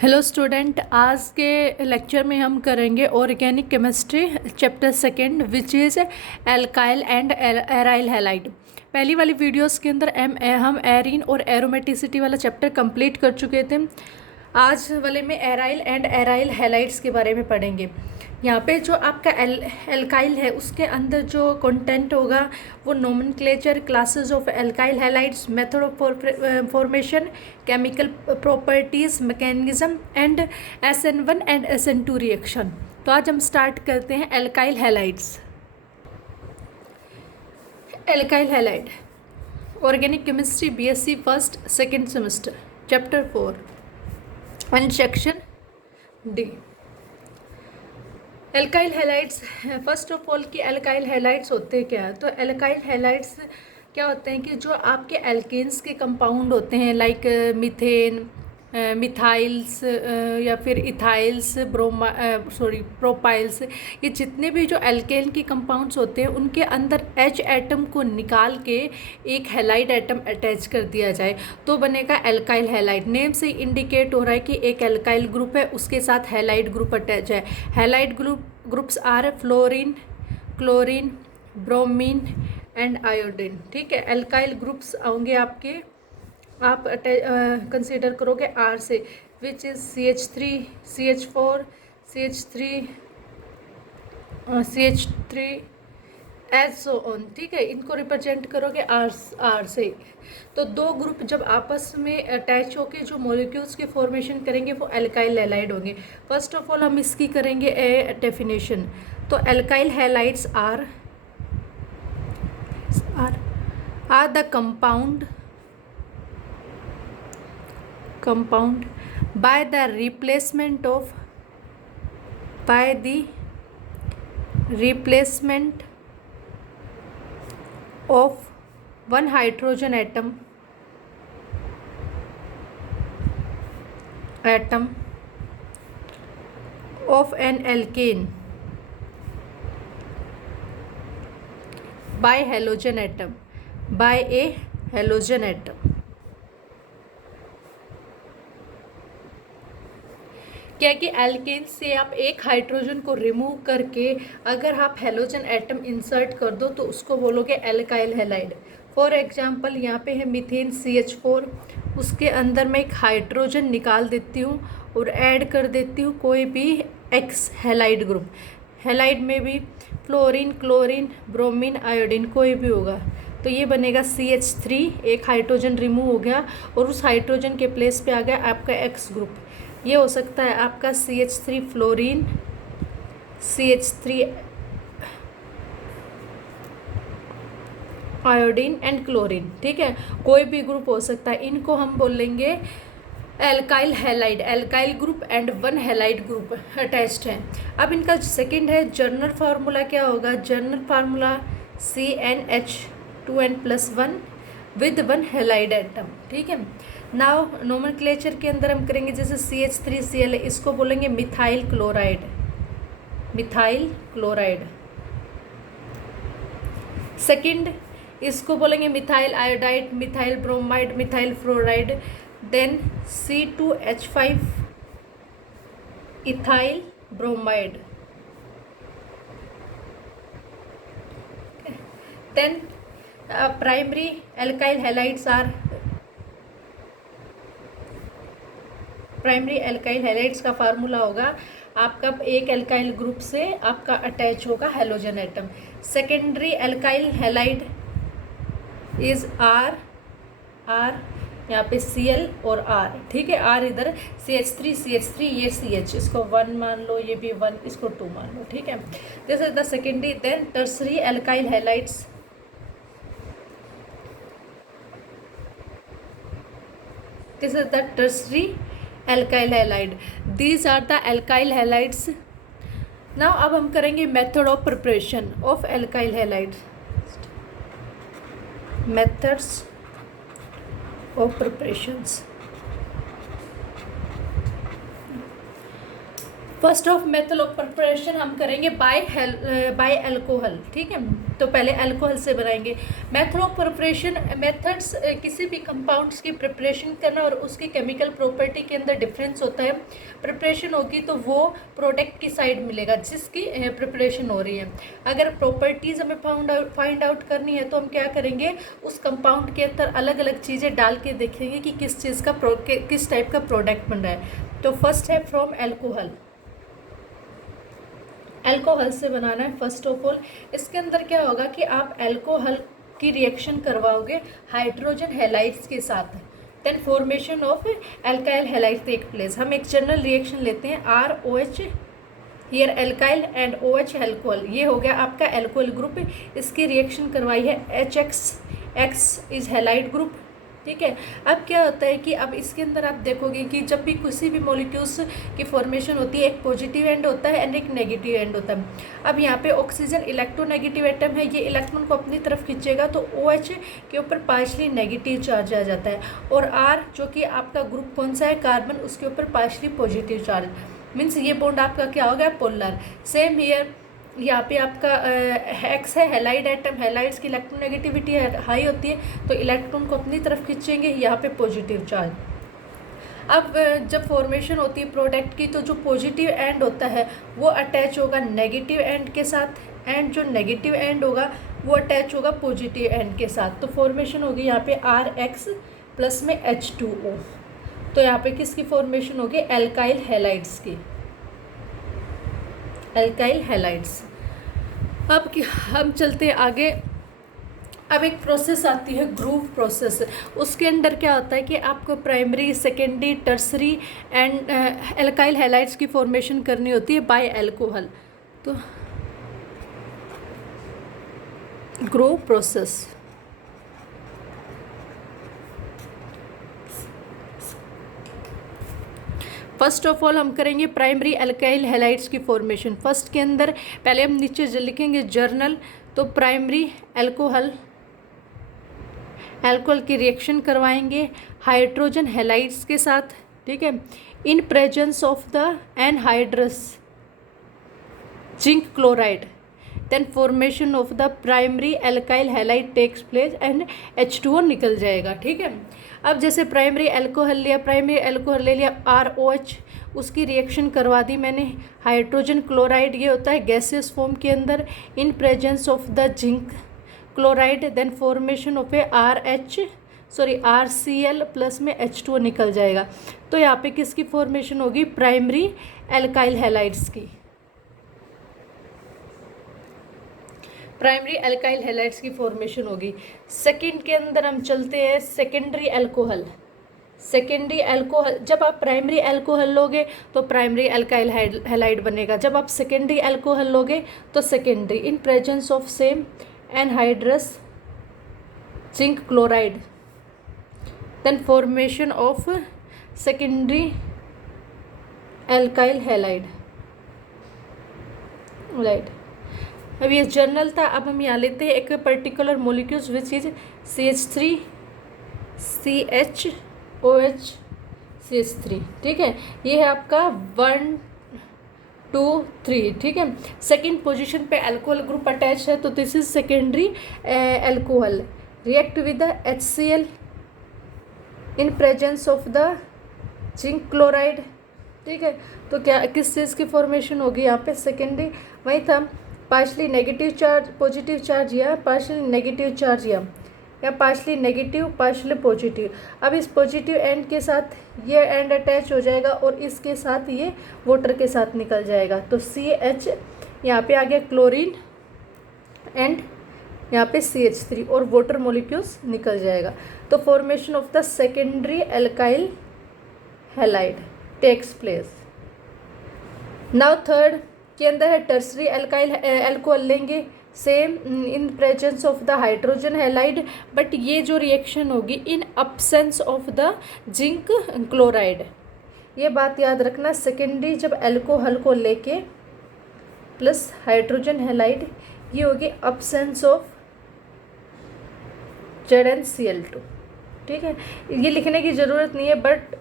Hello student, आज के lecture में हम करेंगे organic chemistry chapter second which is alkyl and aryl halide. पहली वाली वीडियोस के अंदर हम एरीन और एरोमेटिसिटी वाला चैप्टर कंप्लीट कर चुके थे। आज वाले में एराइल एंड एराइल हैलाइड्स के बारे में पढ़ेंगे। यहाँ पे जो आपका एल्काइल है उसके अंदर जो कंटेंट होगा वो nomenclature, classes of alkyl halides, method of formation, chemical properties, mechanism and SN1 and SN2 reaction. तो आज हम स्टार्ट करते हैं alkyl halides. Alkyl halide organic chemistry BSc first second semester chapter 4 and section D। Alkyl halides, first of all कि alkyl halides होते क्या है। तो एल्काइल हैलाइड्स क्या होते हैं कि जो आपके एल्केन्स के कंपाउंड होते हैं लाइक मीथेन, मिथाइल्स या फिर इथाइल्स, प्रोपाइल्स, ये जितने भी जो एल्केन के कंपाउंड्स होते हैं उनके अंदर H एटम को निकाल के एक हैलाइड एटम अटैच कर दिया जाए तो बनेगा एल्काइल हैलाइड। नेम से इंडिकेट हो रहा है कि एक एल्काइल ग्रुप है उसके साथ हैलाइड ग्रुप अटैच है। Halide groups are fluorine, chlorine, bromine and iodine. ठीक है, एल्काइल ग्रुप्स होंगे आपके, आप कंसीडर करोगे R से, which is CH3, CH4, CH3, CH3 as so on. ठीक है, इनको रिप्रेजेंट करोगे R से। तो दो ग्रुप जब आपस में अटैच होके जो मॉलिक्यूल्स के फॉर्मेशन करेंगे वो एल्काइल हैलाइड होंगे। फर्स्ट ऑफ ऑल हम इसकी करेंगे डेफिनेशन। तो alkyl halides are the compound by the replacement of one hydrogen atom of an alkane by a halogen atom। क्या कि एल्केन से आप एक हाइड्रोजन को रिमूव करके अगर आप हेलोजन एटम इंसर्ट कर दो तो उसको बोलोगे एल्काइल हैलाइड। फॉर एग्जांपल यहाँ पे है मीथेन CH4, उसके अंदर मैं एक हाइड्रोजन निकाल देती हूँ और ऐड कर देती हूँ कोई भी एक्स हैलाइड ग्रुप। हैलाइड में भी फ्लोरीन, क्लोरीन, ब्रोमीन, आयोडीन कोई भी होगा तो ये बनेगा CH3, एक हाइड्रोजन रिमूव हो गया और उस हाइड्रोजन के प्लेस पे आ गया आपका एक्स ग्रुप। ये हो सकता है आपका CH3 fluorine, CH3 iodine and chlorine. ठीक है, कोई भी ग्रुप हो सकता है, इनको हम बोलेंगे alkyl halide. Alkyl group and one halide group attached है। अब इनका सेकंड है जनरल फार्मूला क्या होगा। General formula CnH2n+1 with one halide atom. ठीक है, नाउ नोमेनक्लेचर के अंदर हम करेंगे जैसे CH3Cl, इसको बोलेंगे मिथाइल क्लोराइड। सेकंड इसको बोलेंगे methyl iodide, methyl bromide, methyl fluoride. Then C2H5 ethyl bromide. Then primary alkyl halides are, primary alkyl halides का फार्मूला होगा आपका एक एल्काइल ग्रुप से आपका अटैच होगा halogen atom. Secondary alkyl halide is R यहाँ पे Cl और R। ठीक है, R इधर CH3 ये CH, इसको 1 मान लो, ये भी 1, इसको 2 मान लो। ठीक है, this is the secondary. Then tertiary alkyl halides, this is the tertiary alkyl halide. These are the alkyl halides. Now अब हम करेंगे method of preparation of alkyl halides. Methods of preparations. First of method of preparation हम करेंगे bye alcohol, ठीक है। तो पहले alcohol से बनाएंगे। मेथड ऑफ प्रिपरेशन, मेथड्स किसी भी कंपाउंड्स की प्रिपरेशन करना और उसकी केमिकल प्रॉपर्टी के अंदर डिफरेंस होता है। प्रिपरेशन होगी तो वो प्रोडक्ट की साइड मिलेगा जिसकी प्रिपरेशन हो रही है। अगर प्रॉपर्टीज़ हमें फाइंड आउट करनी है तो हम क्या करेंगे, उस कंपाउंड के अंदर अलग अलग चीज़ें डाल के देखेंगे कि किस चीज़ का किस टाइप का प्रोडक्ट बन रहा है। तो फर्स्ट है फ्रॉम एल्कोहल, अल्कोहल से बनाना है फर्स्ट ऑफ ऑल। इसके अंदर क्या होगा कि आप अल्कोहल की रिएक्शन करवाओगे हाइड्रोजन हैलाइड्स के साथ, then formation of alkyl halide take place. हम एक जनरल रिएक्शन लेते हैं ROH here alkyl and OH alcohol, ये हो गया आपका एल्कोहल ग्रुप। इसकी रिएक्शन करवाई है HX इज हैलाइड ग्रुप, ठीक है। अब क्या होता है कि अब इसके अंदर आप देखोगे कि जब भी किसी भी मॉलिक्यूल्स की फॉर्मेशन होती है, एक पॉजिटिव एंड होता है एंड एक नेगेटिव एंड होता है। अब यहाँ पे ऑक्सीजन इलेक्ट्रोनेगेटिव एटम है, ये इलेक्ट्रॉन को अपनी तरफ खींचेगा तो OH के ऊपर पार्शली नेगेटिव चार्ज आ जाता है, और R जो कि आपका ग्रुप कौन सा है, कार्बन, उसके ऊपर पार्शली पॉजिटिव चार्ज, मीन्स ये बॉन्ड आपका क्या हो गया, पोलर। सेम हियर यहाँ पे आपका एक्स है हैलाइड एटम, हैलाइड्स की इलेक्ट्रोनेगेटिविटी हाई होती है तो इलेक्ट्रॉन को अपनी तरफ खींचेंगे, यहाँ पे पॉजिटिव चार्ज। अब जब फॉर्मेशन होती है प्रोडक्ट की तो जो पॉजिटिव एंड होता है वो अटैच होगा नेगेटिव एंड के साथ, एंड जो नेगेटिव एंड होगा वो अटैच होगा पॉजिटिव एंड के साथ। तो फॉर्मेशन होगी यहाँ पे RX प्लस में H2O। तो यहाँ पे किसकी फॉर्मेशन होगी, एल्काइल हैलाइड्स की, एल्काइल हैलाइड्स। अब हम चलते हैं आगे। अब एक प्रोसेस आती है ग्रूव प्रोसेस, उसके अंदर क्या होता है कि आपको primary, secondary, tertiary and alkyl halides की फॉर्मेशन करनी होती है बाय अल्कोहल। तो groove process, first of all हम करेंगे प्राइमरी अल्काइल हैलाइड्स की फॉर्मेशन। फर्स्ट के अंदर पहले हम नीचे लिखेंगे जर्नल, तो प्राइमरी अल्कोहल की रिएक्शन करवाएंगे हाइड्रोजन हैलाइड्स के साथ, ठीक है, in presence of the anhydrous zinc chloride, then formation of the primary alkyl halide takes place and H2O निकल जाएगा, ठीक है। अब जैसे प्राइमरी अल्कोहल ले लिया ROH, उसकी रिएक्शन करवा दी मैंने हाइड्रोजन क्लोराइड, ये होता है गैसियस फॉर्म के अंदर, in presence of the zinc chloride, then formation of RCl plus में H2O निकल जाएगा। तो यहाँ पे किसकी फॉर्मेशन होगी, प्राइमरी अल्काइल हैलाइड्स की, प्राइमरी अल्काइल हैलाइड्स की फॉर्मेशन होगी। सेकंड के अंदर हम चलते हैं सेकेंडरी अल्कोहल। सेकेंडरी अल्कोहल, जब आप प्राइमरी अल्कोहल लोगे तो प्राइमरी अल्काइल हैलाइड बनेगा, जब आप सेकेंडरी अल्कोहल लोगे तो secondary, in presence of same anhydrous zinc chloride, then formation of secondary alkyl halide. Right, अब ये जर्नल था। अब हम यहाँ लेते हैं एक particular molecules which is CH3 CHOH CH3, ठीक है। ये है आपका 1 2 3, ठीक है। सेकेंड पोजीशन पे अल्कोहल ग्रुप अटैच है तो this is secondary alcohol, react with the HCl in presence of the zinc chloride, ठीक है। तो क्या किस चीज़ की फॉर्मेशन होगी यहाँ पे, सेकेंडरी, वही था partially negative charge positive charge या पार्शली नेगेटिव चार्ज या पार्शली नेगेटिव पार्शली पॉजिटिव। अब इस पॉजिटिव एंड के साथ ये एंड अटैच हो जाएगा और इसके साथ ये वाटर के साथ निकल जाएगा। तो CH यहाँ पे आ गया क्लोरीन एंड यहाँ पे CH3 और वाटर मॉलिक्यूल्स निकल जाएगा। तो formation of the secondary alkyl halide takes place. Now third के अंदर है टर्सरी अल्काइल अल्कोहल लेंगे, same in presence of the hydrogen halide, but ये जो रिएक्शन होगी in absence of the zinc chloride. ये बात याद रखना, सेकेंडरी जब अल्कोहल को लेके प्लस हाइड्रोजन हैलाइड, ये होगी अब्सेंस ऑफ ZnCl2, ठीक है। ये लिखने की ज़रूरत नहीं है बट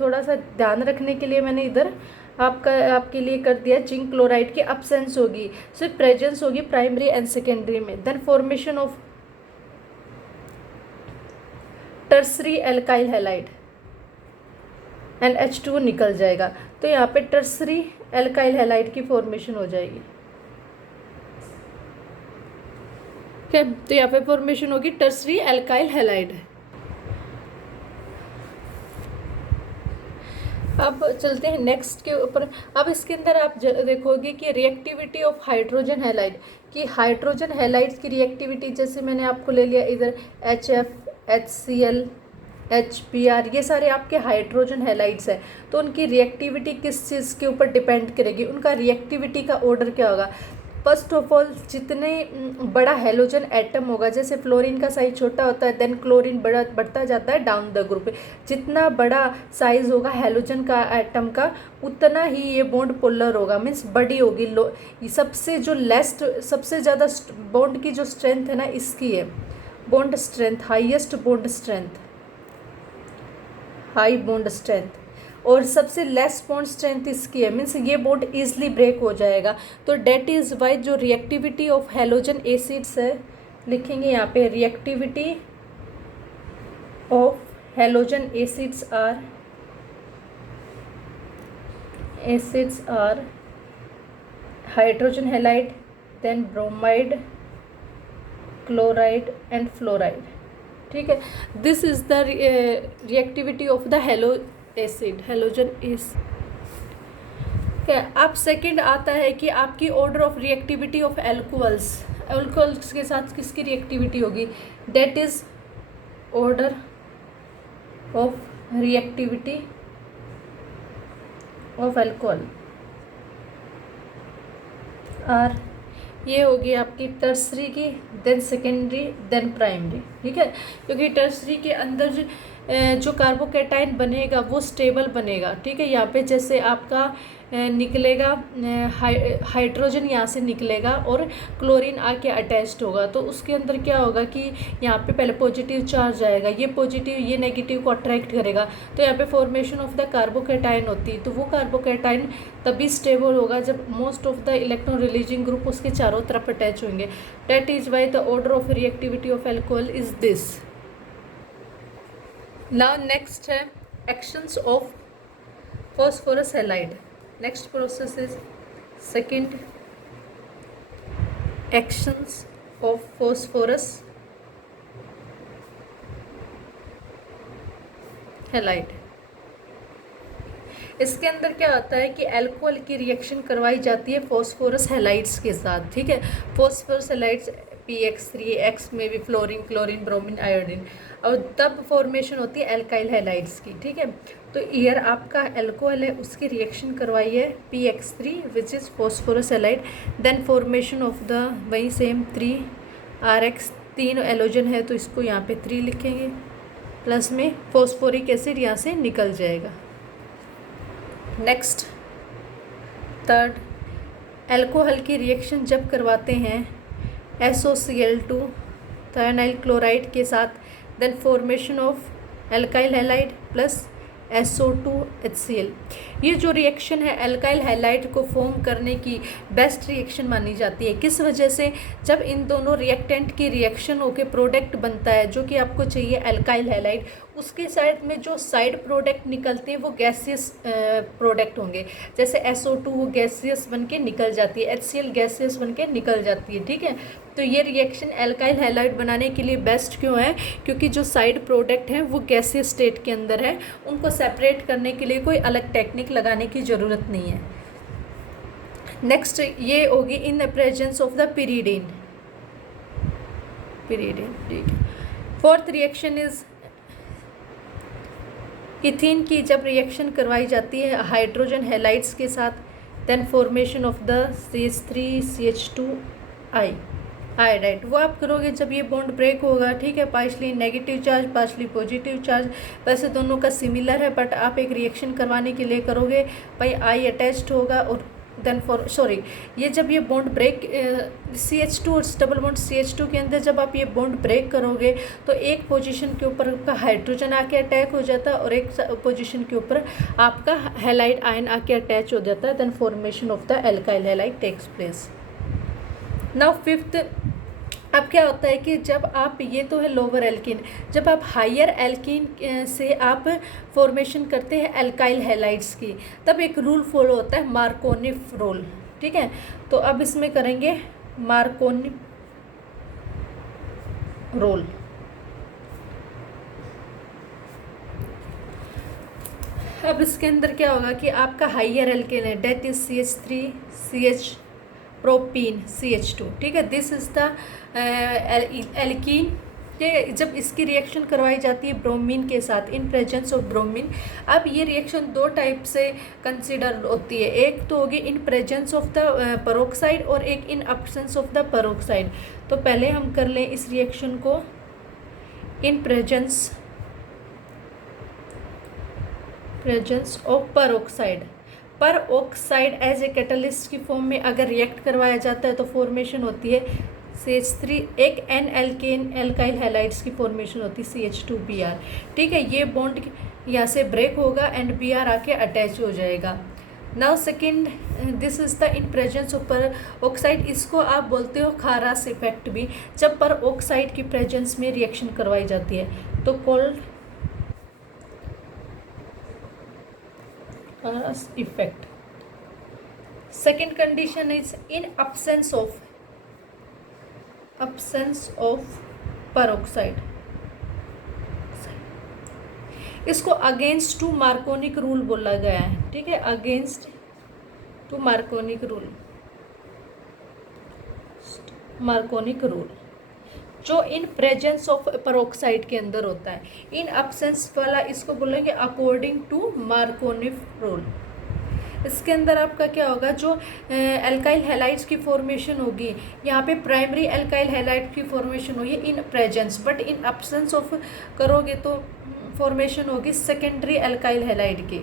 थोड़ा सा ध्यान रखने के लिए मैंने इधर आपके लिए कर दिया, जिंक क्लोराइड की अब्सेंस होगी, सिर्फ प्रेजेंस होगी प्राइमरी एंड सेकेंडरी में। Then formation of tertiary alkyl halide and H2 निकल जाएगा, तो यहाँ पे टर्सरी एल्काइल हैलाइड की फॉर्मेशन हो जाएगी। ठीक है, तो यहाँ पे फॉर्मेशन होगी टर्सरी एल्काइल हैलाइड। अब चलते हैं नेक्स्ट के ऊपर। अब इसके अंदर आप देखोगे कि रिएक्टिविटी ऑफ हाइड्रोजन हैलाइड, कि हाइड्रोजन हैलाइड्स की रिएक्टिविटी, जैसे मैंने आपको ले लिया इधर HF, HCl, HBr, ये सारे आपके हाइड्रोजन हैलाइड्स हैं, तो उनकी रिएक्टिविटी किस चीज़ के ऊपर डिपेंड करेगी, उनका रिएक्टिविटी का ऑर्डर क्या होगा। फर्स्ट ऑफ ऑल, जितने बड़ा हैलोजन एटम होगा, जैसे फ्लोरीन का साइज छोटा होता है, देन क्लोरीन बढ़ता जाता है डाउन द ग्रुप, जितना बड़ा साइज होगा हैलोजन का एटम का, उतना ही ये बॉन्ड पोलर होगा, मीन्स बड़ी होगी। सबसे जो सबसे ज़्यादा बॉन्ड की जो स्ट्रेंथ है ना, इसकी है bond strength, highest bond strength, high bond strength, और सबसे लेस बॉन्ड स्ट्रेंथ इसकी है, मीन्स ये बॉन्ड ईजिली ब्रेक हो जाएगा। तो डेट इज़ वाई जो रिएक्टिविटी ऑफ हैलोजन एसिड्स है, लिखेंगे यहाँ पे reactivity of halogen acids are hydrogen halide, then bromide, chloride and fluoride. ठीक है, this is the reactivity of the halogen acid. अब सेकंड आता है कि आपकी order of reactivity of alcohols के साथ किसकी रिएक्टिविटी होगी, that is order of reactivity of alcohol are, ये होगी आपकी टर्सरी की, देन सेकेंडरी, देन प्राइमरी। ठीक है, क्योंकि टर्सरी के अंदर जो कार्बोकैटायन बनेगा वो स्टेबल बनेगा। ठीक है, यहाँ पे जैसे आपका निकलेगा हाइड्रोजन यहाँ से निकलेगा और क्लोरीन आके अटैच्ड होगा, तो उसके अंदर क्या होगा कि यहाँ पे पहले पॉजिटिव चार्ज आएगा, ये पॉजिटिव ये नेगेटिव को अट्रैक्ट करेगा, तो यहाँ पे फॉर्मेशन ऑफ द कार्बोकैटायन होती है। तो वो कार्बोकैटायन तभी स्टेबल होगा जब most of the electron releasing group उसके चारों तरफ अटैच होंगे। That is why the order of reactivity of alcohol is this. Now next है actions of phosphorus halide. Next process is second, actions of phosphorus halide. इसके अंदर क्या होता है कि अल्कोहल की रिएक्शन करवाई जाती है फॉस्फोरस हैलाइड्स के साथ। ठीक है, फॉस्फोरस हैलाइड्स PX3, X में भी फ्लोरीन, क्लोरीन, ब्रोमीन, आयोडीन, और तब फॉर्मेशन होती है एल्काइल हैलाइड्स की। ठीक है, तो ईयर आपका अल्कोहल है, उसकी रिएक्शन करवाई है PX3 which is phosphorus halide, then formation of the वही सेम 3RX, 3 एलोजन है तो इसको यहाँ पे 3 लिखेंगे, प्लस में फॉस्फोरिक एसिड यहाँ से निकल जाएगा। नेक्स्ट थर्ड, अल्कोहल की रिएक्शन जब करवाते हैं SOCl2 थायोनाइल क्लोराइड के साथ, then formation of alkyl halide plus SO2HCl। ये जो रिएक्शन है एल्काइल हैलाइड को फॉर्म करने की बेस्ट रिएक्शन मानी जाती है। किस वजह से, जब इन दोनों रिएक्टेंट की रिएक्शन होकर प्रोडक्ट बनता है जो कि आपको चाहिए एल्काइल हैलाइड, उसके साइड में जो साइड प्रोडक्ट निकलते हैं वो गैसियस प्रोडक्ट होंगे। जैसे SO2 वो गैसियस बन के निकल जाती है, HCl गैसियस बन के निकल जाती है। ठीक है, तो ये रिएक्शन एल्काइल हैलाइड बनाने के लिए बेस्ट क्यों है, क्योंकि जो साइड प्रोडक्ट हैं वो गैसियस स्टेट के अंदर है, उनको सेपरेट करने के लिए कोई अलग टेक्निक लगाने की ज़रूरत नहीं है। नेक्स्ट ये होगी in the presence of the pyridine. ठीक है, फोर्थ रिएक्शन इज इथीन की जब रिएक्शन करवाई जाती है हाइड्रोजन हैलाइड्स के साथ, then formation of the CH3CH2 iodide. वो आप करोगे जब ये बॉन्ड ब्रेक होगा। ठीक है, partially negative charge partially positive charge, वैसे दोनों का सिमिलर है बट आप एक रिएक्शन करवाने के लिए करोगे भाई I अटैच्ड होगा और देन ये जब ये बॉन्ड ब्रेक CH2 और डबल बॉन्ड CH2 के अंदर जब आप ये बॉन्ड ब्रेक करोगे तो एक पोजीशन के ऊपर आपका हाइड्रोजन आके अटैक हो जाता है और एक पोजीशन के ऊपर आपका हैलाइड आयन आके अटैच हो जाता है। Then formation of the alkyl halide takes place. Now fifth, अब क्या होता है कि जब आप, ये तो है लोअर एल्कीन, जब आप हायर एल्कीन से आप फॉर्मेशन करते हैं एल्काइल हैलाइड्स की, तब एक रूल फॉलो होता है मार्कोनी रूल। ठीक है, तो अब इसमें करेंगे मार्कोनी रूल। अब इसके अंदर क्या होगा कि आपका हायर एल्केन है, that is CH3 CH propene CH2। ठीक है, दिस इज द एल्कीन। जब इसकी रिएक्शन करवाई जाती है ब्रोमीन के साथ इन प्रेजेंस ऑफ ब्रोमीन। अब ये रिएक्शन दो टाइप से कंसिडर होती है, एक तो होगी इन प्रेजेंस ऑफ द पेरोक्साइड और एक in absence of the peroxide. तो पहले हम कर लें इस रिएक्शन को इन प्रेजेंस ऑफ पेरोक्साइड। पर ऑक्साइड एज ए कैटलिस्ट की फॉर्म में अगर रिएक्ट करवाया जाता है तो फॉर्मेशन होती है CH3, एक एन एल्केन एल्काइल हैलाइड्स की फॉर्मेशन होती है CH2Br। ठीक है, ये बॉन्ड यहाँ से ब्रेक होगा एंड Br आके अटैच हो जाएगा। Now second, this is the in presence of पर ऑक्साइड। इसको आप बोलते हो खारास इफेक्ट भी, जब पर ऑक्साइड की प्रेजेंस में रिएक्शन करवाई जाती है तो called effect. Second condition is in absence of peroxide। इसको अगेंस्ट टू मार्कोनिक रूल बोला गया है। ठीक है, अगेंस्ट टू मार्कोनिक रूल जो इन प्रेजेंस ऑफ पेरोक्साइड के अंदर होता है। इन अब्सेंस वाला इसको बोलेंगे अकॉर्डिंग टू मार्कोनिक रूल। इसके अंदर आपका क्या होगा, जो एल्काइल हैलाइड्स की फॉर्मेशन होगी, यहाँ पे प्राइमरी एल्काइल हैलाइड की फॉर्मेशन होगी in presence, but in absence of करोगे तो फॉर्मेशन होगी सेकेंडरी एल्काइल हैलाइड की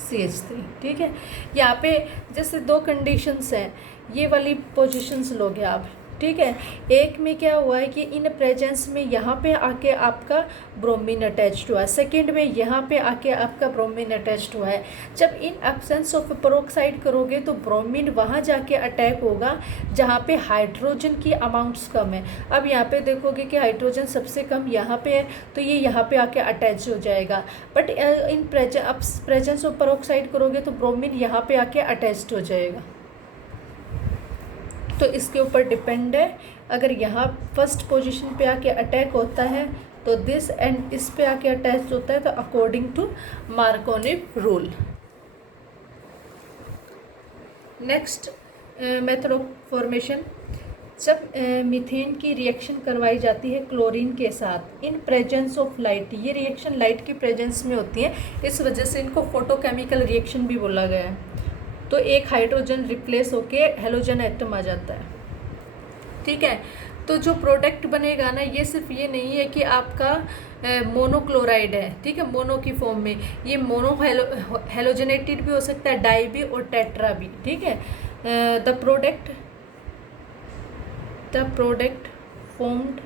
CH3। ठीक है, यहाँ पे जैसे दो कंडीशंस हैं, ये वाली पोजीशंस लोगे आप। ठीक है, एक में क्या हुआ है कि इन प्रेजेंस में यहाँ पे आके आपका ब्रोमीन अटैच्ड हुआ है, सेकंड में यहाँ पे आके आपका ब्रोमीन अटैच्ड हुआ है। जब इन एब्सेंस ऑफ पेरोक्साइड करोगे तो ब्रोमीन वहाँ जाके अटैक होगा जहाँ पे हाइड्रोजन की अमाउंट्स कम है। अब यहाँ पे देखोगे कि हाइड्रोजन सबसे कम यहाँ पे है, तो ये यहाँ पे आके अटैच हो जाएगा। But in presence of peroxide करोगे तो ब्रोमीन यहाँ पे आके अटैच्ड हो जाएगा। तो इसके ऊपर डिपेंड है, अगर यहाँ फर्स्ट पोजीशन पे आके अटैक होता है तो दिस एंड इस पे आके अटैच होता है तो according to Markovnikov rule. Next method of formation, जब मीथेन की रिएक्शन करवाई जाती है क्लोरीन के साथ इन प्रेजेंस ऑफ लाइट। ये रिएक्शन लाइट की प्रेजेंस में होती है, इस वजह से इनको फोटोकेमिकल रिएक्शन भी बोला गया है। तो एक हाइड्रोजन रिप्लेस होके हेलोजन एटम आ जाता है। ठीक है, तो जो प्रोडक्ट बनेगा ना, ये सिर्फ ये नहीं है कि आपका मोनोक्लोराइड है। ठीक है, मोनो की फॉर्म में, ये मोनो हेलोजनेटेड भी हो सकता है, डाई भी और टेट्रा भी। ठीक है, the product formed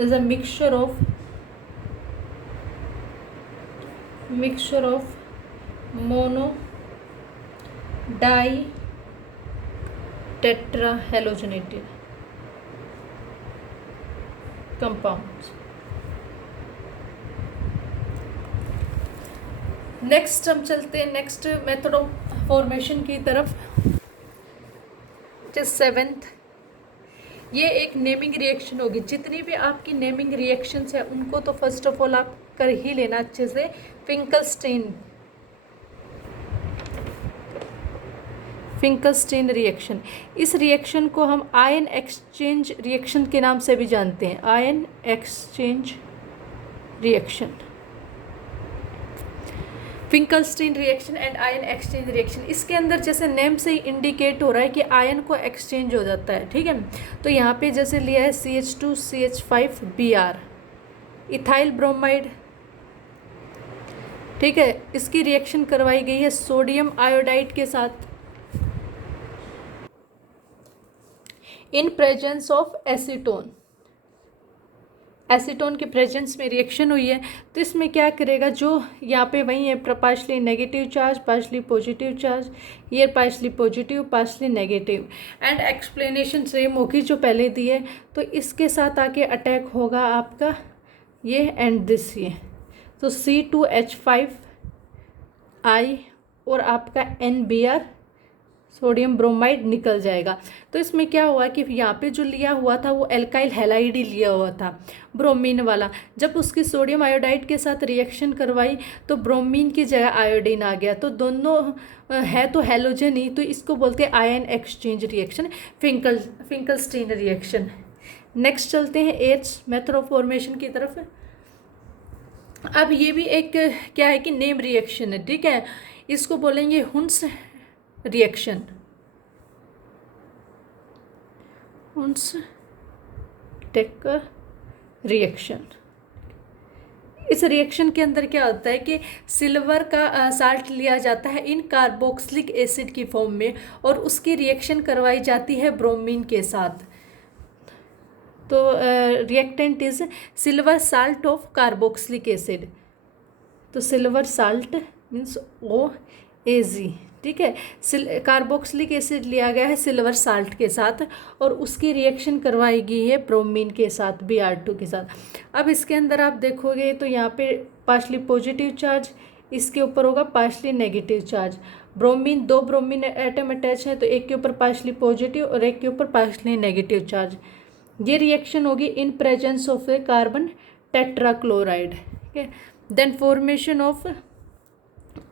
is a mixture of mono di tetra halogenated compounds. Next हम चलते हैं नेक्स्ट मेथड ऑफ फॉर्मेशन की तरफ, सेवेंथ। ये एक नेमिंग रिएक्शन होगी। जितनी भी आपकी नेमिंग रिएक्शंस है उनको तो फर्स्ट ऑफ ऑल आप कर ही लेना अच्छे से। फिंकलस्टीन रिएक्शन, इस रिएक्शन को हम आयन एक्सचेंज रिएक्शन के नाम से भी जानते हैं। Ion exchange reaction, Finkelstein reaction and ion exchange reaction. इसके अंदर जैसे नेम से ही इंडिकेट हो रहा है कि आयन को एक्सचेंज हो जाता है। ठीक है, तो यहाँ पे जैसे लिया है CH2 CH5 Br, ethyl bromide ठीक है। इसकी रिएक्शन करवाई गई है सोडियम आयोडाइड के साथ in presence of acetone. Acetone के प्रेजेंस में रिएक्शन हुई है, तो इसमें क्या करेगा, जो यहाँ पे वही है partially negative charge, partially positive charge, ये partially positive partially negative, and explanation same होगी जो पहले दी है। तो इसके साथ आके अटैक होगा आपका ये एंड दिस, ये तो C2H5I और आपका NBr सोडियम ब्रोमाइड निकल जाएगा। तो इसमें क्या हुआ कि यहाँ पे जो लिया हुआ था वो एल्काइल हैलाइड ही लिया हुआ था, ब्रोमीन वाला। जब उसकी सोडियम आयोडाइड के साथ रिएक्शन करवाई तो ब्रोमीन की जगह आयोडीन आ गया। तो दोनों है तो हैलोजन ही, तो इसको बोलते हैं ion exchange reaction, Finkelstein reaction. Next चलते हैं एट्स मेथड ऑफ फॉर्मेशन की तरफ। अब ये भी एक क्या है कि नेम रिएक्शन है, ठीक है। इसको बोलेंगे Hund's reaction, Hund's taker reaction. इस रिएक्शन के अंदर क्या होता है कि सिल्वर का साल्ट लिया जाता है इन कार्बोक्सिलिक एसिड की फॉर्म में और उसकी रिएक्शन करवाई जाती है ब्रोमीन के साथ। तो reactant is silver salt of carboxylic acid. तो सिल्वर साल्ट मीन्स OAG, ठीक है। कार्बोक्सिलिक एसिड लिया गया है सिल्वर साल्ट के साथ और उसकी रिएक्शन करवाई गई है ब्रोमीन के साथ, Br2 के साथ। अब इसके अंदर आप देखोगे तो यहाँ पे पार्शली पॉजिटिव चार्ज, इसके ऊपर होगा partially negative charge. Bromine, 2 bromine atom attach है, तो एक के ऊपर पार्शली पॉजिटिव और एक के ऊपर पार्शली नेगेटिव चार्ज। ये रिएक्शन होगी इन presence of a carbon tetrachloride, ठीक है। देन फॉर्मेशन ऑफ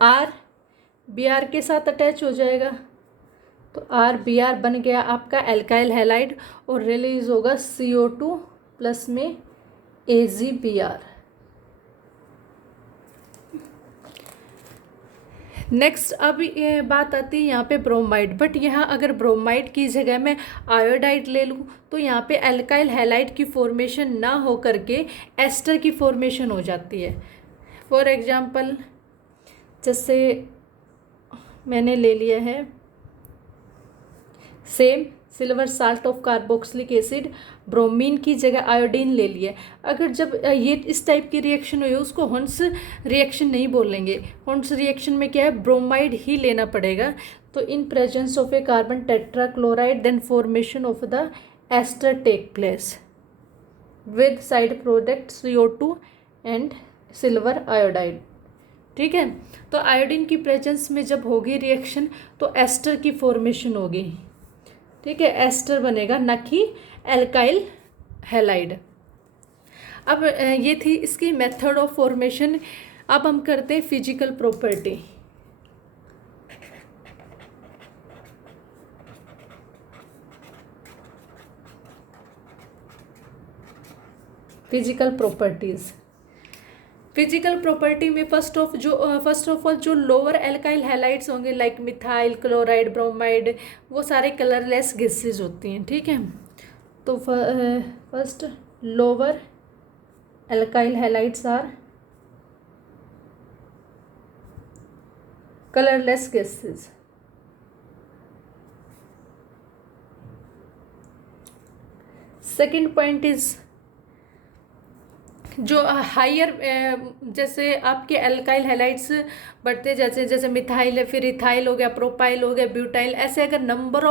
RBr के साथ अटैच हो जाएगा, तो RBr बन गया आपका एल्काइल हैलाइड और रिलीज होगा CO2 प्लस में AgBr। नेक्स्ट अब ये बात आती है यहाँ पे ब्रोमाइड, बट यहाँ अगर ब्रोमाइड की जगह मैं आयोडाइड ले लूँ तो यहाँ पे एल्काइल हैलाइड की फॉर्मेशन ना हो करके एस्टर की फॉर्मेशन हो जाती है। फॉर एग्जांपल जैसे मैंने ले लिया है same silver salt of carboxylic acid, bromine की जगह आयोडीन ले लिया। अगर जब ये इस टाइप की रिएक्शन हुई उसको हुन्स रिएक्शन नहीं बोलेंगे। हुन्स रिएक्शन में क्या है, ब्रोमाइड ही लेना पड़ेगा। तो in presence of a carbon tetrachloride then formation of the ester take place with side product CO2 and silver iodide, ठीक है। तो आयोडीन की प्रेजेंस में जब होगी रिएक्शन तो एस्टर की फॉर्मेशन होगी, ठीक है। एस्टर बनेगा, न कि एल्काइल हैलाइड। अब ये थी इसकी मेथड ऑफ फॉर्मेशन। अब हम करते हैं physical property. Physical properties, physical property में फर्स्ट ऑफ ऑल जो लोअर एल्काइल हैलाइड्स होंगे लाइक मिथाइल, क्लोराइड, ब्रोमाइड, वो सारे कलरलेस गैसेज होती हैं, ठीक है। तो first lower alkyl halides are colourless gases. Second point is जो हायर जैसे आपके एल्काइल हैलाइड्स बढ़ते जैसे जैसे मिथाइल है, फिर इथाइल हो गया, प्रोपाइल हो गया, ब्यूटाइल, ऐसे अगर नंबर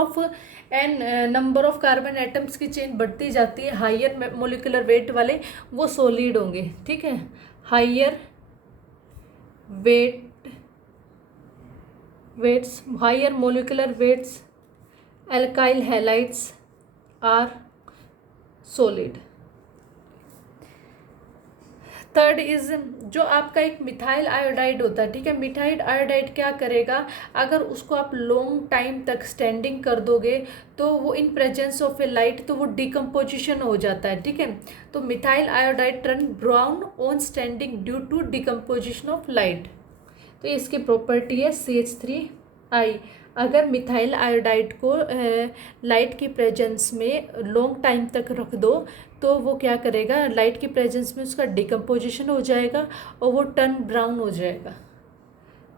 ऑफ कार्बन एटम्स की चेन बढ़ती जाती है हायर मोलिकुलर वेट वाले वो सॉलिड होंगे, ठीक है। Higher higher molecular weights alkyl halides are solid. Third is जो आपका एक मिथाइल आयोडाइड होता है, ठीक है। मिथाइल आयोडाइड क्या करेगा, अगर उसको आप लॉन्ग टाइम तक स्टैंडिंग कर दोगे तो वो in presence of a light तो वो डिकम्पोजिशन हो जाता है, ठीक है। तो methyl iodide turn brown on standing due to decomposition of light. तो इसकी प्रॉपर्टी है CH3I। अगर मिथाइल आयोडाइड को लाइट की प्रेजेंस में लॉन्ग टाइम तक रख दो तो वो क्या करेगा, लाइट की प्रेजेंस में उसका डिकम्पोजिशन हो जाएगा और वो टर्न ब्राउन हो जाएगा।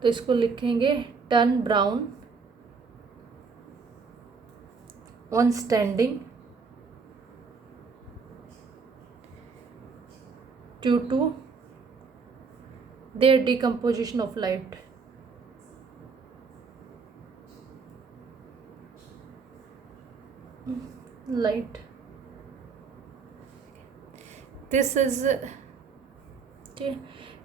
तो इसको लिखेंगे turn brown on standing due to their decomposition of light. Light this is ठीक।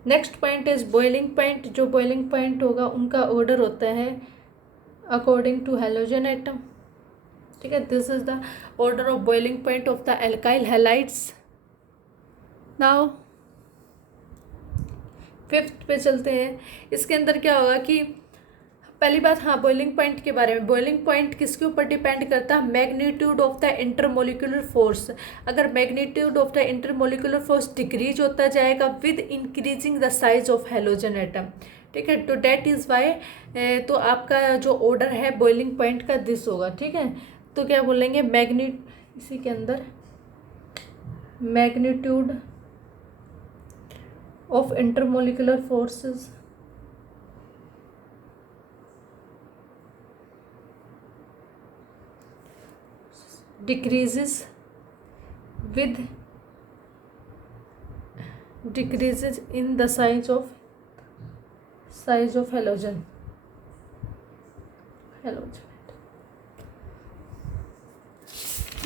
Next point is boiling point. जो बॉइलिंग पॉइंट होगा उनका ऑर्डर होता है अकॉर्डिंग टू हैलोजन एटम। ठीक है, this is the order of boiling point of the alkyl halides. Now fifth पे चलते हैं। इसके अंदर क्या होगा कि पहली बात, हाँ, बॉइलिंग पॉइंट के बारे में। बॉइलिंग पॉइंट किसके ऊपर डिपेंड करता है? Magnitude of the intermolecular force. अगर magnitude of the intermolecular force decrease होता जाएगा with increasing the size of halogen atom. ठीक है, तो डेट इज़ वाई तो आपका जो ऑर्डर है बॉइलिंग पॉइंट का दिस होगा। ठीक है, तो क्या बोलेंगे, इसी के अंदर magnitude of intermolecular forces decreases in the size of halogen.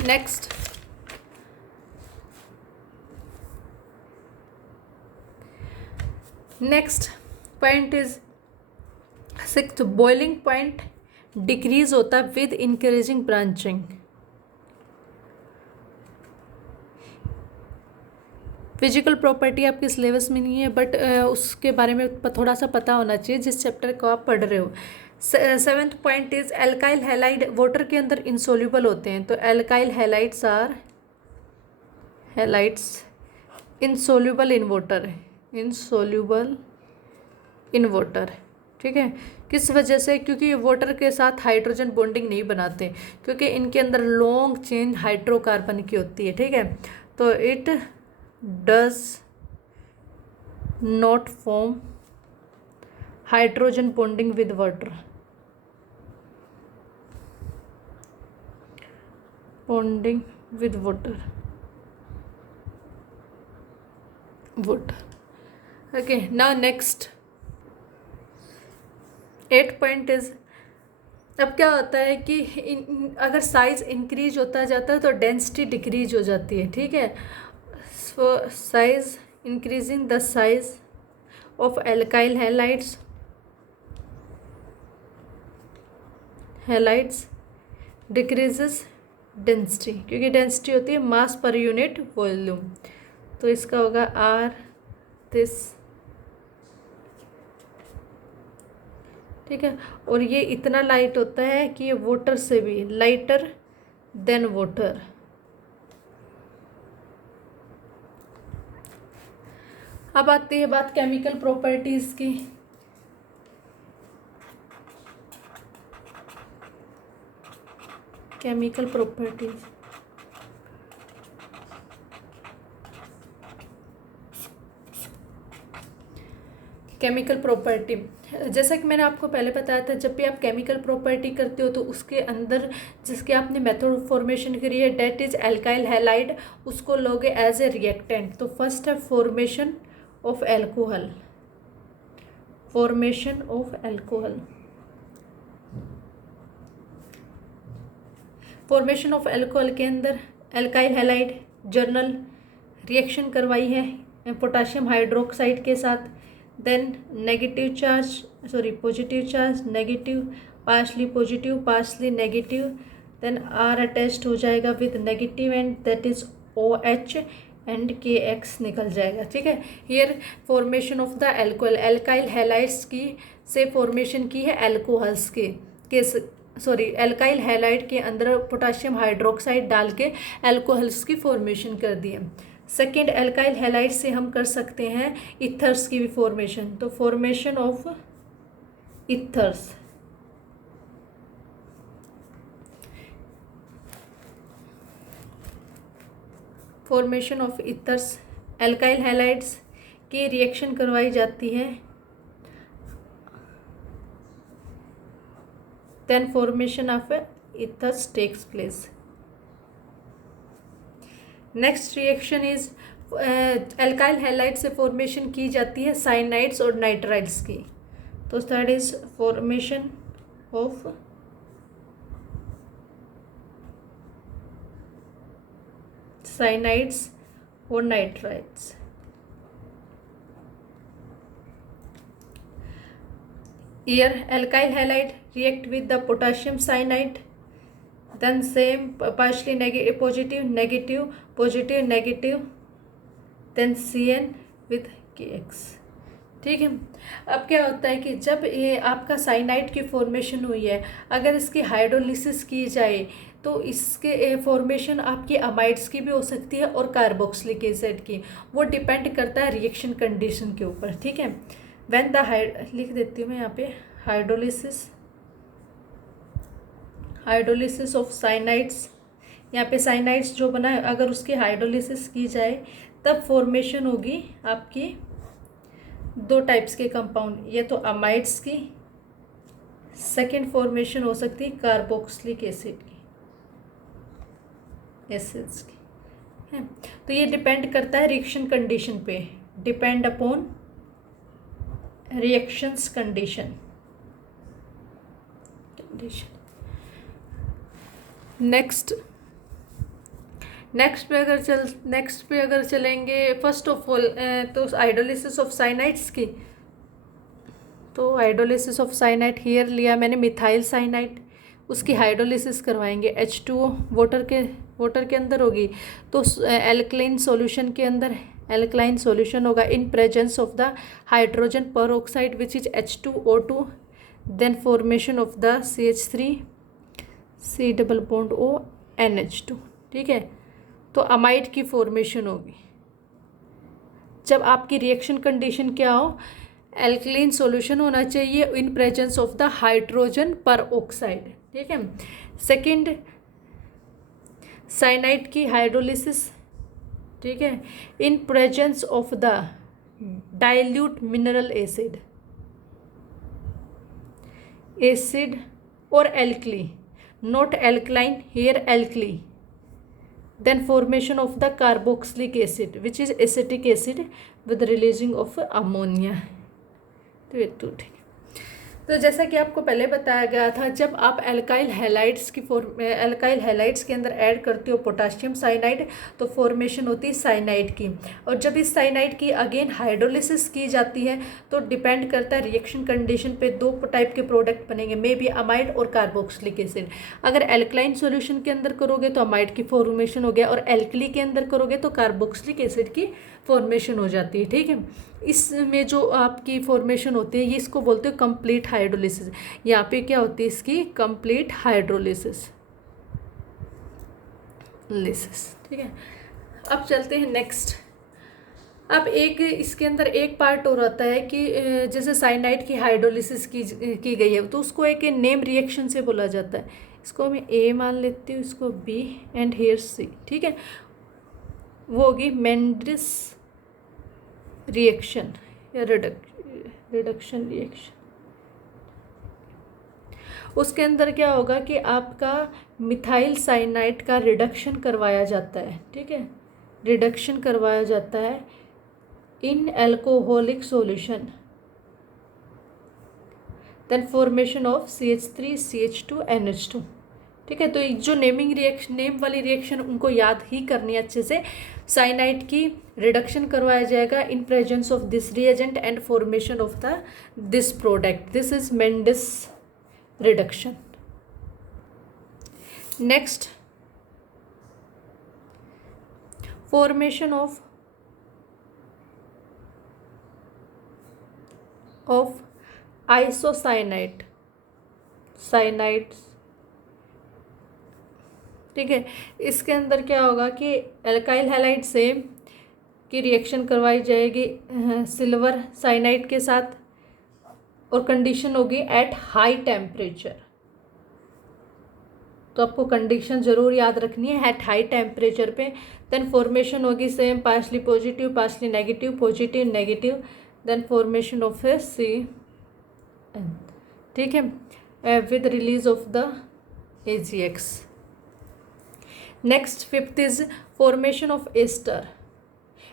Next point is sixth, boiling point decrease होता है with increasing branching. Physical property आपके सिलेबस में नहीं है, बट उसके बारे में थोड़ा सा पता होना चाहिए जिस चैप्टर को आप पढ़ रहे हो। Seventh point is alkyl halide water के अंदर इंसोल्यूबल होते हैं। तो alkyl halides are insoluble in water, insoluble in water. ठीक है, किस वजह से? क्योंकि ये वाटर के साथ हाइड्रोजन बॉन्डिंग नहीं बनाते, क्योंकि इनके अंदर लॉन्ग चेन हाइड्रोकार्बन की होती है। ठीक है, तो it does not form hydrogen bonding with water. Bonding with water. Okay, now next 8 point is, अब क्या होता है कि अगर साइज इंक्रीज होता जाता है तो डेंसिटी डिक्रीज हो जाती है। ठीक है, so size increasing the size of alkyl halides decreases density, क्योंकि डेंसिटी होती है मास पर यूनिट वॉल्यूम। तो इसका होगा आर दिस। ठीक है, और ये इतना लाइट होता है कि ये वाटर से भी लाइटर देन वाटर। अब आती है बात केमिकल प्रॉपर्टीज की। केमिकल प्रॉपर्टीज, केमिकल प्रॉपर्टी, जैसा कि मैंने आपको पहले बताया था, जब भी आप केमिकल प्रॉपर्टी करते हो तो उसके अंदर जिसके आपने मेथड फॉर्मेशन करी है डेट इज एल्काइल हैलाइड, उसको लोगे एज ए रिएक्टेंट। तो फर्स्ट है formation of alcohol, formation of alcohol. Formation of alcohol के अंदर एल्काइल हैलाइड जर्नल रिएक्शन करवाई है पोटाशियम हाइड्रोक्साइड के साथ, then positive charge negative, partially positive partially negative, then R attached हो जाएगा with negative and that is OH and KX निकल जाएगा। ठीक है, here formation of the alcohol, alkyl halides की से फॉर्मेशन की है एल्कोहल्स के एल्काइल हैलाइड के अंदर पोटाशियम हाइड्रोक्साइड डाल के एल्कोहल्स की फॉर्मेशन कर दी है। सेकेंड, एल्काइल हैलाइड से हम कर सकते हैं इथर्स की भी फॉर्मेशन। तो formation of ethers, formation of ethers, alkyl halides की रिएक्शन करवाई जाती है, then formation of ethers takes place. Next reaction is alkyl halide से फॉर्मेशन की जाती है साइनाइड्स और नाइट्राइल्स की। तो third is formation of cyanides और nitriles. Here alkyl halide react with the potassium cyanide, then same partially negative, positive, negative, positive, negative, then CN with KX। ठीक है। अब क्या होता है कि जब ये आपका साइनाइड की फॉर्मेशन हुई है, अगर इसकी हाइड्रोलिसिस की जाए तो इसके फॉर्मेशन आपकी अमाइड्स की भी हो सकती है और कार्बोक्सिलिक एसिड की। वो डिपेंड करता है रिएक्शन कंडीशन के ऊपर। ठीक है। व्हेन द लिख देती हूँ मैं यहाँ पे हाइड्रोलिसिस ऑफ साइनाइड्स। यहाँ पे साइनाइड्स जो बना है अगर उसकी हाइड्रोलिसिस की जाए तब फॉर्मेशन होगी आपकी दो टाइप्स के कंपाउंड, ये तो अमाइड्स की, सेकेंड फॉर्मेशन हो सकती है कार्बोक्सिलिक एसिड की, एसिड्स की है। तो ये डिपेंड करता है रिएक्शन कंडीशन पे, depend upon reactions condition. Next पे अगर चलेंगे फर्स्ट ऑफ ऑल तो हाइड्रोलिसिस ऑफ साइनाइड्स की। तो हाइड्रोलिसिस ऑफ साइनाइड हियर लिया मैंने मिथाइल साइनाइड, उसकी हाइड्रोलिसिस करवाएंगे। H2O वाटर के अंदर होगी तो एल्कलाइन सॉल्यूशन के अंदर एल्कलाइन सॉल्यूशन होगा in presence of the hydrogen peroxide which is H2O2, then formation of the CH3 C double bond O NH2। ठीक है। तो अमाइड की फॉर्मेशन होगी जब आपकी रिएक्शन कंडीशन क्या हो, एल्कलाइन सॉल्यूशन होना चाहिए in presence of the hydrogen peroxide. ठीक है। सेकंड साइनाइड की हाइड्रोलिसिस। ठीक है। In presence of the dilute mineral acid और alkali, not alkaline, here alkali, then formation of the carboxylic acid which is acetic acid with releasing of ammonia। तो ये तो ठीक है। तो जैसा कि आपको पहले बताया गया था, जब आप एल्काइल हैलाइड्स के अंदर ऐड करते हो पोटाशियम साइनाइड तो फॉर्मेशन होती है साइनाइड की। और जब इस साइनाइड की अगेन हाइड्रोलिसिस की जाती है तो डिपेंड करता है रिएक्शन कंडीशन पे, दो टाइप के प्रोडक्ट बनेंगे, मे बी अमाइड और कार्बोक्सिलिक एसिड। अगर एल्कलाइन सॉल्यूशन के अंदर करोगे तो अमाइड की फॉर्मेशन हो गया और एल्कली के अंदर करोगे तो कार्बोक्सिलिक एसिड की फॉर्मेशन हो जाती है। ठीक है। इसमें जो आपकी फॉर्मेशन होती है ये इसको बोलते हैं कंप्लीट हाइड्रोलिसिस। यहाँ पे क्या होती है इसकी कंप्लीट हाइड्रोलिसिस। ठीक है। अब चलते हैं नेक्स्ट। अब एक इसके अंदर एक पार्ट और आता है कि जैसे साइनाइड की हाइड्रोलिसिस की गई है तो उसको एक नेम रिएक्शन से बोला जाता है। इसको मैं A मान लेती हूँ, इसको B एंड हेयर C। ठीक है। वो होगी मेंडिस रिएक्शन या रिडक्शन रिएक्शन। उसके अंदर क्या होगा कि आपका मिथाइल साइनाइड का रिडक्शन करवाया जाता है। ठीक है। रिडक्शन करवाया जाता है in alcoholic solution, then formation of CH3 CH2 NH2। ठीक है। तो जो नेम वाली रिएक्शन उनको याद ही करनी है अच्छे से। साइनाइड की रिडक्शन करवाया जाएगा इन presence of this reagent and formation of the this product, this is Mendis reduction. Next formation of isocyanide cyanides. ठीक है। इसके अंदर क्या होगा कि एल्काइल हैलाइड सेम की रिएक्शन करवाई जाएगी सिल्वर साइनाइड के साथ और कंडीशन होगी एट हाई टेम्परेचर। तो आपको कंडीशन ज़रूर याद रखनी है एट हाई टेम्परेचर पे। देन फॉर्मेशन होगी same, partially positive partially negative, positive negative, then formation of A C N, ठीक है, with release of the AgX। Next fifth is formation of ester.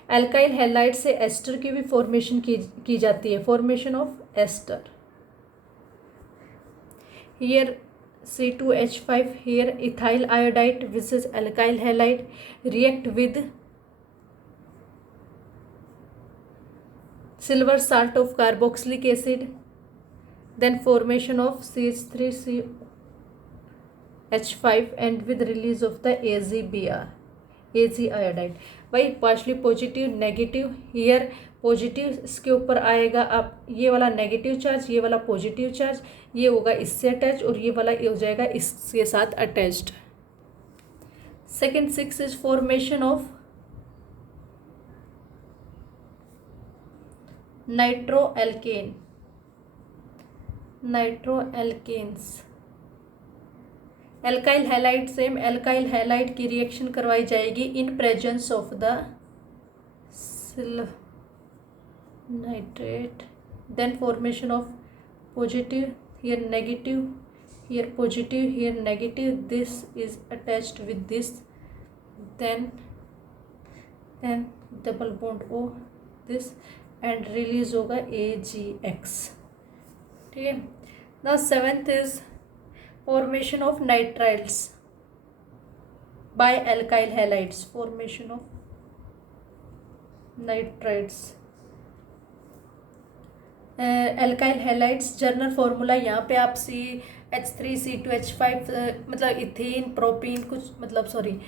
Alkyl halide से ester की भी formation की जाती है, formation of ester. Here C2H5, here ethyl iodide which is alkyl halide react with silver salt of carboxylic acid, then formation of CH3CH5 and with release of the AgBr, Ag iodide। भाई partially positive negative, here positive इसके ऊपर आएगा, आप ये वाला negative charge, ये वाला positive charge, ये होगा इससे अटैच और ये वाला ये हो जाएगा इसके साथ attached. Second 6 is formation of nitroalkane, nitroalkanes. Alkyl halide same, alkyl halide की रिएक्शन करवाई जाएगी in presence of the silver nitrate, then formation of positive, here negative, here positive, here negative, this is attached with this, then double bond O this and release होगा AgX, ठीक है। Now 7th is formation of nitriles by alkyl halides, formation of nitriles। Alkyl halides journal formula यहाँ पे आप CH3C2H5 मतलब ethane propene कुछ मतलब sorry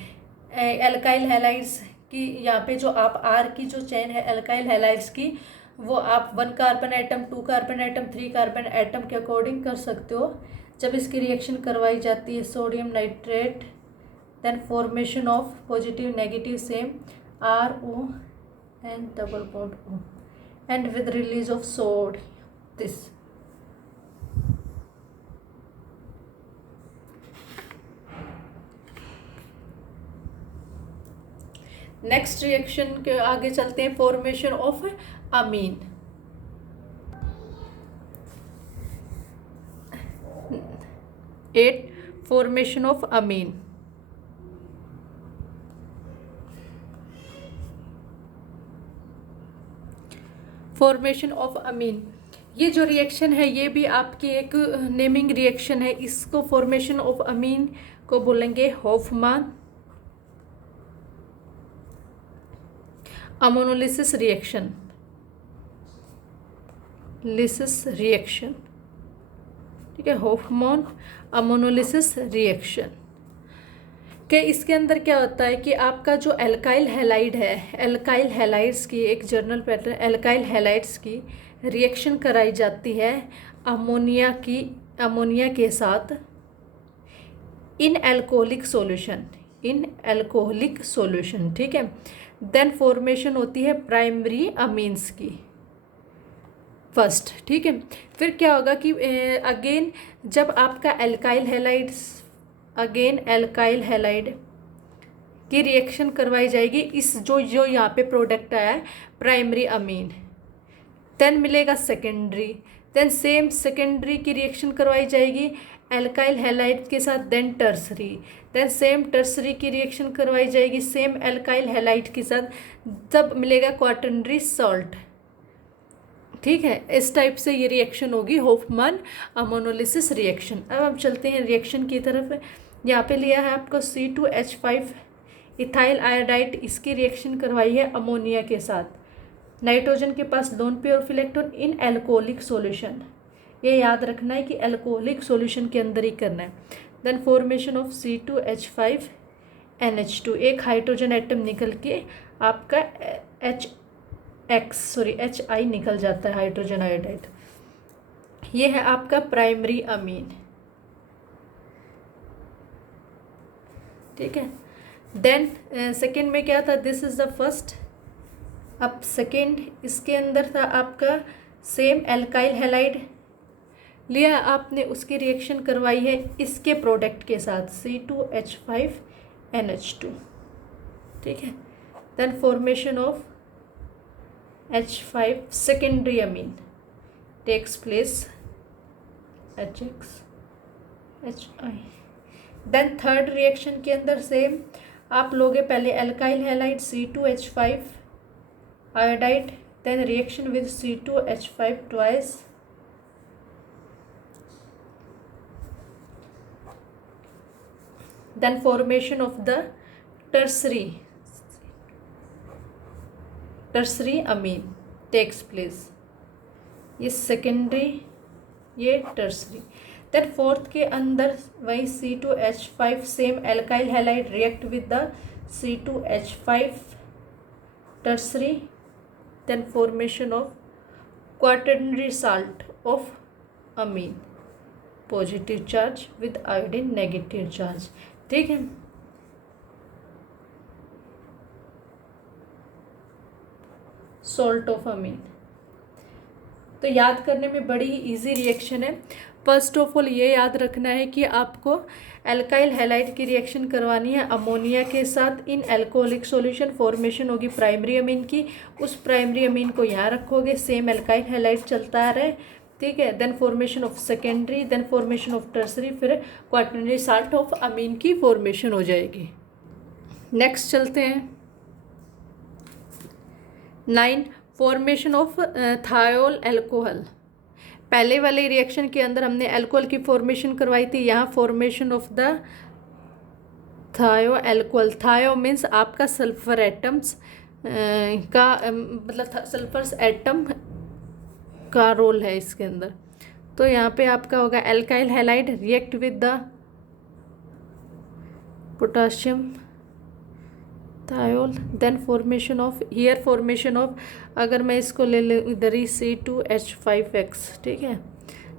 alkyl halides की यहाँ पे जो आप आर की जो चेन है एल्काइल हैलाइड्स की वो आप 1 carbon atom 2 carbon atom 3 carbon atom के अकॉर्डिंग कर सकते हो। जब इसकी रिएक्शन करवाई जाती है sodium nitrate, then formation of positive negative same RO and double bond O and with release of sodium this। Next reaction के आगे चलते हैं, formation of amine. At formation of amine. Formation of amine, ये जो reaction है ये भी आपकी एक नेमिंग रिएक्शन है। इसको फॉर्मेशन ऑफ अमीन को बोलेंगे हॉफमान अमोनोलिसिस रिएक्शन, लिसिस रिएक्शन, ठीक है, हॉफमान अमोनोलिसिस रिएक्शन के इसके अंदर क्या होता है कि आपका जो एल्काइल हैलाइड है, एल्काइल हैलाइड्स की एक जर्नल पैटर्न, एल्काइल हैलाइड्स की रिएक्शन कराई जाती है अमोनिया के साथ इन एल्कोहलिक सॉल्यूशन, ठीक है। देन फॉर्मेशन होती है प्राइमरी अमीन्स की फर्स्ट, ठीक है। फिर क्या होगा कि अगेन जब आपका एल्काइल हैलाइड की रिएक्शन करवाई जाएगी इस जो यहाँ पे प्रोडक्ट आया है प्राइमरी अमीन, देन मिलेगा सेकेंडरी, देन सेम सेकेंडरी की रिएक्शन करवाई जाएगी एल्काइल हैलाइड के साथ, then tertiary, then same tertiary की रिएक्शन करवाई जाएगी सेम एल्काइल हैलाइड के साथ, तब मिलेगा क्वाटर्नरी सॉल्ट, ठीक है। इस टाइप से ये रिएक्शन होगी हॉफमान अमोनोलिसिस रिएक्शन। अब हम चलते हैं रिएक्शन की तरफ। यहाँ पे लिया है आपको C2H5 इथाइल आयोडाइड, इसकी रिएक्शन करवाई है अमोनिया के साथ, नाइट्रोजन के पास lone pair of electron in alcoholic solution, ये याद रखना है कि एल्कोहलिक सॉल्यूशन के अंदर ही करना है। देन फॉर्मेशन ऑफ C2H5NH2, एक हाइड्रोजन एटम निकल के आपका HI निकल जाता है हाइड्रोजन आयोडाइड, ये है आपका प्राइमरी अमीन, ठीक है। देन सेकेंड में क्या था, दिस इज़ द फर्स्ट। अब सेकेंड इसके अंदर था आपका सेम एल्काइल हैलाइड लिया आपने, उसकी रिएक्शन करवाई है इसके प्रोडक्ट के साथ C2H5NH2, ठीक है। Then formation of H5 secondary amine takes place, HX HI। Then third reaction के अंदर सेम आप लोगे पहले alkyl halide C2H5 iodide, then reaction with C2H5 twice, then formation of the tertiary amine takes place, ये secondary ये tertiary. Then fourth के अंदर वही C2H5 same alkyl halide react with the C2H5 tertiary, then formation of quaternary salt of amine positive charge with iodine negative charge, ठीक है। Salt of अमीन तो याद करने में बड़ी इजी रिएक्शन है। फर्स्ट ऑफ ऑल ये याद रखना है कि आपको एल्काइल हैलाइड की रिएक्शन करवानी है अमोनिया के साथ इन एल्कोहलिक सॉल्यूशन, फॉर्मेशन होगी प्राइमरी अमीन की, उस प्राइमरी अमीन को यहाँ रखोगे, सेम एल्काइल हैलाइड चलता आ रहा है, ठीक है। Then formation of secondary, then formation of tertiary, फिर क्वाटर्नरी साल्ट ऑफ अमीन की फॉर्मेशन हो जाएगी। नेक्स्ट चलते हैं 9 फॉर्मेशन ऑफ थायोल अल्कोहल। पहले वाले रिएक्शन के अंदर हमने अल्कोहल की फॉर्मेशन करवाई थी, यहाँ फॉर्मेशन ऑफ द थायो अल्कोहल। थायो मीन्स आपका सल्फर एटम्स का मतलब सल्फर एटम का रोल है इसके अंदर। तो यहाँ पे आपका होगा alkyl halide react with the potassium thiol, then formation of here formation of, अगर मैं इसको ले लूँ इधर ही C2H5X, ठीक है।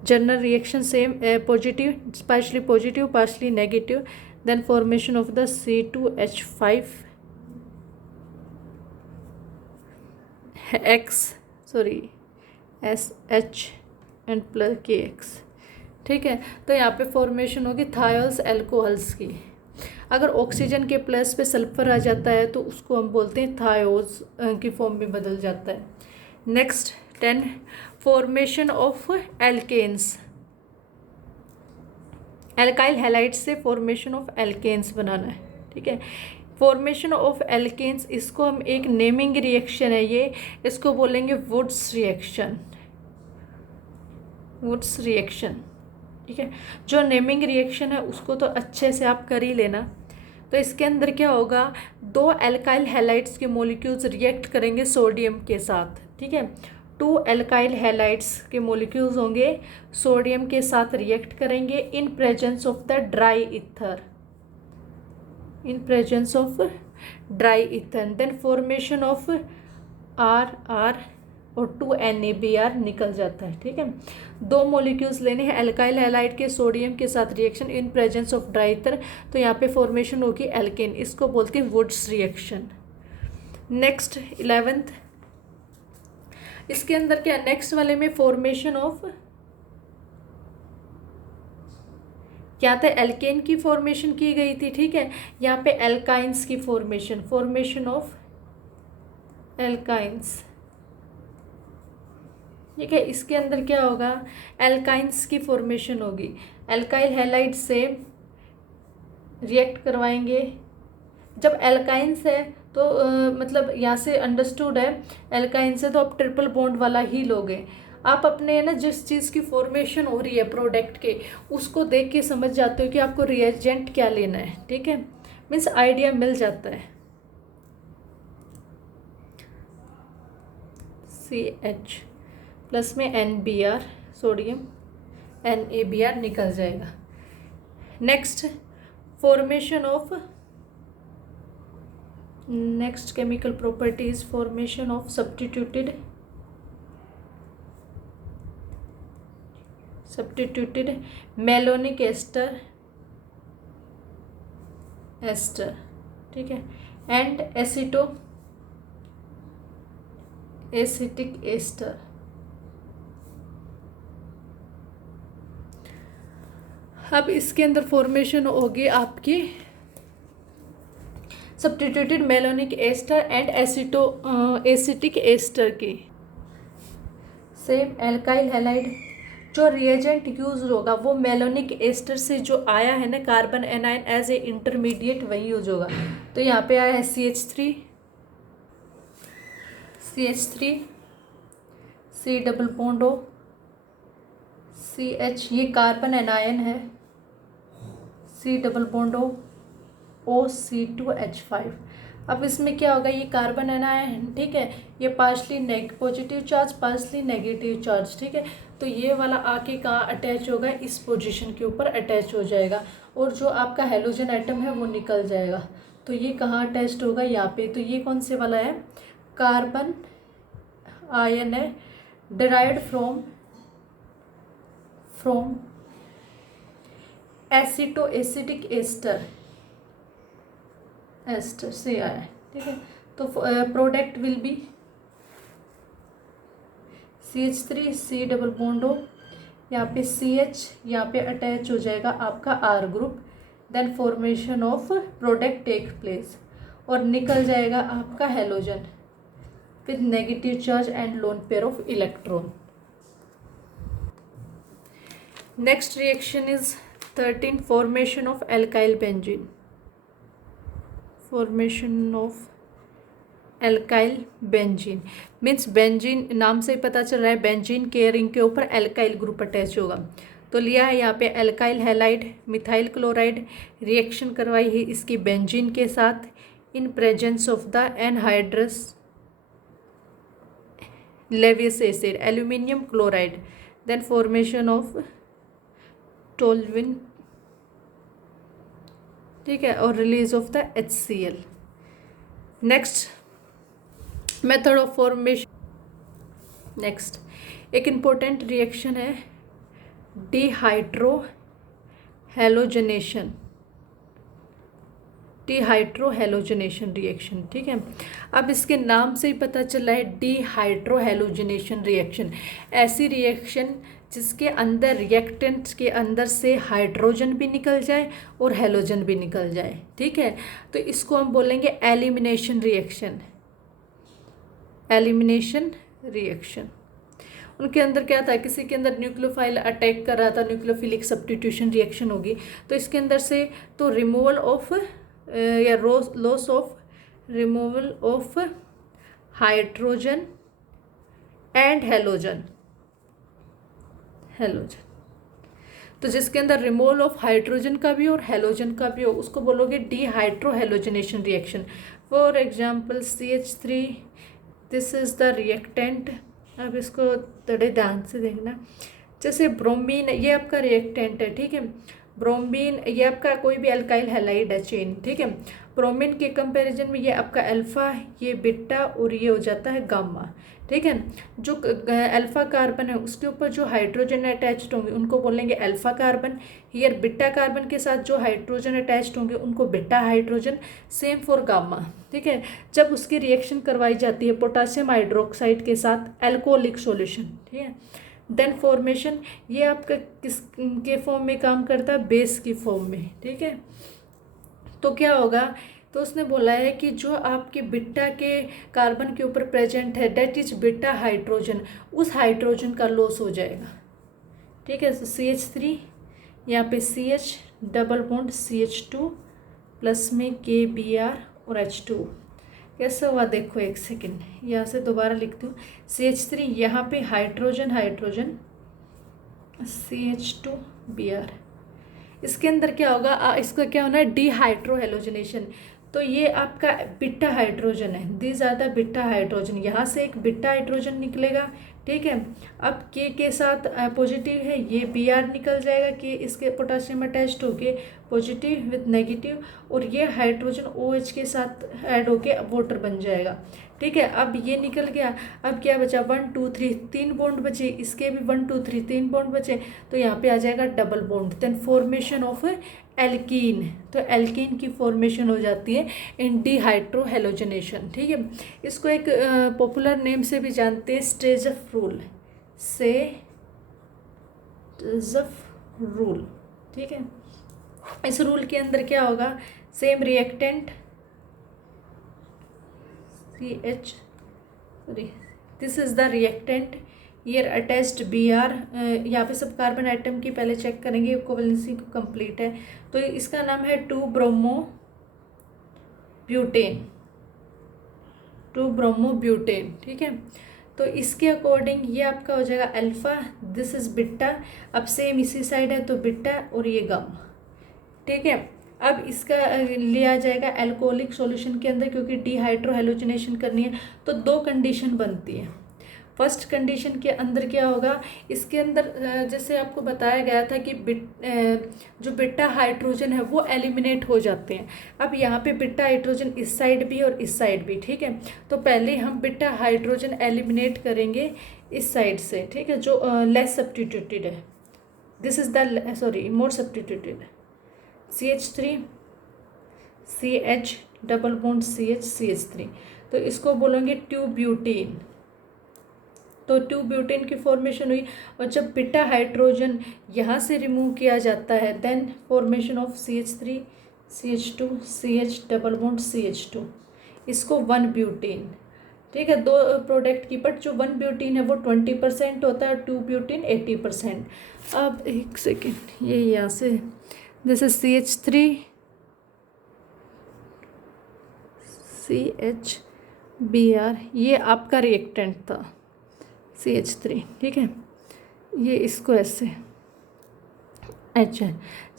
General reaction same positive, partially positive partially negative, then formation of the SH and plus KX, ठीक है। तो यहाँ पे फॉर्मेशन होगी थायोल्स अल्कोहल्स की। अगर ऑक्सीजन के प्लस पे सल्फर आ जाता है तो उसको हम बोलते हैं थायोज की फॉर्म में बदल जाता है। Next 10 formation of alkenes. Alkyl halide से फॉर्मेशन ऑफ एल्केन्स बनाना है, ठीक है। फॉर्मेशन ऑफ एल्केन्स, इसको हम एक नेमिंग रिएक्शन है ये, इसको बोलेंगे वुड्स रिएक्शन, वुड्स रिएक्शन, ठीक है। जो नेमिंग रिएक्शन है उसको तो अच्छे से आप कर ही लेना। तो इसके अंदर क्या होगा, 2 एल्काइल हैलाइड्स के मॉलिक्यूल्स रिएक्ट करेंगे सोडियम के साथ, ठीक है। 2 एल्काइल हैलाइड्स के मॉलिक्यूल्स होंगे सोडियम के साथ रिएक्ट करेंगे in presence of the dry ether, in presence of dry ether, then formation of RR और 2 NaBr निकल जाता है, ठीक है। 2 मॉलिक्यूल्स लेने हैं एल्काइल हैलाइड के सोडियम के साथ reaction in presence of dry ether, तो यहाँ पे फॉर्मेशन होगी एल्केन, इसको बोलते हैं वुड्स रिएक्शन। नेक्स्ट 11th, इसके अंदर क्या, नेक्स्ट वाले में फॉर्मेशन ऑफ क्या था, एल्केन की फॉर्मेशन की गई थी, ठीक है। यहाँ पे एल्काइंस की फॉर्मेशन, फॉर्मेशन ऑफ एल्काइंस, ठीक है। इसके अंदर क्या होगा, एल्काइंस की फॉर्मेशन होगी, एल्काइल हैलाइड से रिएक्ट करवाएंगे। जब एल्काइंस है तो मतलब यहाँ से अंडरस्टूड है एल्काइंस है तो आप ट्रिपल बॉन्ड वाला ही लोगे। आप अपने ना जिस चीज़ की फॉर्मेशन हो रही है प्रोडक्ट के, उसको देख के समझ जाते हो कि आपको रिएजेंट क्या लेना है, ठीक है। मीन्स आइडिया मिल जाता है। CH प्लस में NBr सोडियम, NaBr निकल जाएगा। Next formation of, next chemical properties, formation of substituted malonic ester, ठीक है, एंड एसिटिक एस्टर, अब इसके अंदर फॉर्मेशन होगी आपकी substituted malonic ester and acetic ester की। सेम एल्काइल हैलाइड जो रिएजेंट यूज होगा वो मेलोनिक एस्टर से जो आया है ना carbon anion as a intermediate वही यूज होगा। तो यहाँ पे आया है CH3 C double bond O CH, ये कार्बन एनायन है, C double bond O C2H5। अब इसमें क्या होगा, ये कार्बन एनायन, ठीक है, ये partially positive charge partially negative charge, ठीक है। तो ये वाला आके कहाँ अटैच होगा, इस पोजीशन के ऊपर अटैच हो जाएगा और जो आपका हेलोजन एटम है वो निकल जाएगा। तो ये कहाँ अटैच्ड होगा, यहाँ पे। तो ये कौन से वाला है, कार्बन आयन है, डिराइव्ड फ्रॉम एसिटिक एस्टर से आया है, ठीक है। तो product will be CH3 C double bond O, यहाँ पे CH, यहाँ पे अटैच हो जाएगा आपका R group, then formation of product take place और निकल जाएगा आपका halogen with negative charge and lone pair of electron. Next reaction is 13 formation of alkyl benzene. Formation of alkyl benzene means benzene नाम से ही पता चल रहा है बेंजीन के रिंग के ऊपर एल्काइल ग्रुप अटैच होगा। तो लिया है यहाँ पे alkyl halide methyl chloride, reaction करवाई है इसकी बेंजीन के साथ in presence of the anhydrous Lewis acid aluminium chloride, then formation of toluene, ठीक है, और release of the HCl। Next method of formation, next एक इम्पोर्टेंट रिएक्शन है डिहाइड्रोहेलोजनेशन रिएक्शन, ठीक है। अब इसके नाम से ही पता चल रहा है डिहाइड्रोहेलोजनेशन रिएक्शन, ऐसी रिएक्शन जिसके अंदर रिएक्टेंट के अंदर से हाइड्रोजन भी निकल जाए और हेलोजन भी निकल जाए, ठीक है। तो इसको हम बोलेंगे एलिमिनेशन रिएक्शन। उनके अंदर क्या था, किसी के अंदर न्यूक्लियोफाइल अटैक कर रहा था, न्यूक्लियोफिलिक सब्स्टिट्यूशन रिएक्शन होगी। तो इसके अंदर से तो रिमूवल ऑफ या loss of removal of hydrogen and halogen, तो जिसके अंदर रिमूवल ऑफ हाइड्रोजन का भी और हेलोजन का भी हो उसको बोलोगे dehydrohalogenation reaction. For example CH3, this is the reactant. अब इसको थोड़े ध्यान से देखना, जैसे ब्रोमीन ये आपका रिएक्टेंट है, ठीक है। ब्रोमीन ये आपका कोई भी अल्काइल हैलाइड है चेन, ठीक है। ब्रोमीन के कंपैरिजन में ये आपका अल्फा, ये बीटा और ये हो जाता है गामा, ठीक है। जो अल्फा कार्बन है उसके ऊपर जो हाइड्रोजन अटैच्ड होंगे उनको बोलेंगे alpha carbon. Here beta carbon के साथ जो हाइड्रोजन अटैच्ड होंगे उनको beta hydrogen. Same for gamma, ठीक है। जब उसकी रिएक्शन करवाई जाती है पोटासियम हाइड्रोक्साइड के साथ अल्कोहलिक सॉल्यूशन, ठीक है, देन फॉर्मेशन ये आपका किस के फॉर्म में काम करता है, बेस की फॉर्म में, ठीक है। तो क्या होगा, तो उसने बोला है कि जो आपके बीटा के कार्बन के ऊपर प्रेजेंट है डेट इज बीटा हाइड्रोजन, उस हाइड्रोजन का लॉस हो जाएगा, ठीक है। तो CH3 यहाँ पे CH double bond CH2 plus में KBr और H2 कैसे हुआ देखो, एक सेकेंड यहाँ से दोबारा लिखती हूँ। CH3 यहाँ पे हाइड्रोजन CH2Br, इसके अंदर क्या होगा, इसका क्या होना है डिहाइड्रोहेलोजनेशन। तो ये आपका बीटा हाइड्रोजन है, these are the beta hydrogen, यहाँ से एक बीटा हाइड्रोजन निकलेगा, ठीक है। अब के साथ पॉजिटिव है, ये Br निकल जाएगा, कि इसके पोटासियम अटैच्ड होके पॉजिटिव विद नेगेटिव, और ये हाइड्रोजन OH के साथ ऐड होके वाटर बन जाएगा, ठीक है। अब ये निकल गया, अब क्या बचा 1 2 3 3 बॉन्ड बचे, इसके भी 1 2 3 3 बॉन्ड बचे, तो यहाँ पे आ जाएगा double bond, then formation of alkene. तो एल्कीन की फॉर्मेशन हो जाती है इन डिहाइड्रोहेलोजनेशन, ठीक है। इसको एक पॉपुलर नेम से भी जानते हैं, स्टेजफ रूल, ठीक है। इस रूल के अंदर क्या होगा, same reactant CH, sorry this is the reactant, year attached Br, यहाँ पे सब कार्बन आइटम की पहले चेक करेंगे कोवैलेंसी को कंप्लीट है। तो इसका नाम है 2-ब्रोमोब्यूटेन, ठीक है। तो इसके अकॉर्डिंग ये आपका हो जाएगा अल्फा, दिस इज बिट्टा, अब सेम इसी साइड है तो बिट्टा और ये गामा, ठीक है। अब इसका लिया जाएगा अल्कोहलिक सॉल्यूशन के अंदर, क्योंकि डिहाइड्रोहेलोजिनेशन करनी है तो दो कंडीशन बनती है। फर्स्ट कंडीशन के अंदर क्या होगा, इसके अंदर जैसे आपको बताया गया था कि जो बिट्टा हाइड्रोजन है वो एलिमिनेट हो जाते हैं। अब यहाँ पे बिट्टा हाइड्रोजन इस साइड भी और इस साइड भी, ठीक है। तो पहले हम बिट्टा हाइड्रोजन एलिमिनेट करेंगे इस साइड से, ठीक है, जो लेस सब्स्टिट्यूटेड है। This is the sorry more substituted, CH3 CH double bond CH3, तो इसको बोलेंगे 2-ब्यूटेन। तो 2-ब्यूटेन की फॉर्मेशन हुई, और जब बिट्टा हाइड्रोजन यहाँ से रिमूव किया जाता है then formation of CH3 CH2 CH double bond CH2, इसको 1-ब्यूटेन, ठीक है। दो प्रोडक्ट की, बट जो 1-ब्यूटेन है वो 20% होता है, 2-ब्यूटेन 80%। अब एक सेकेंड, ये यहाँ से जैसे CH3 CHBr, ये आपका रिएक्टेंट था CH3, ठीक है। ये इसको ऐसे, अच्छा,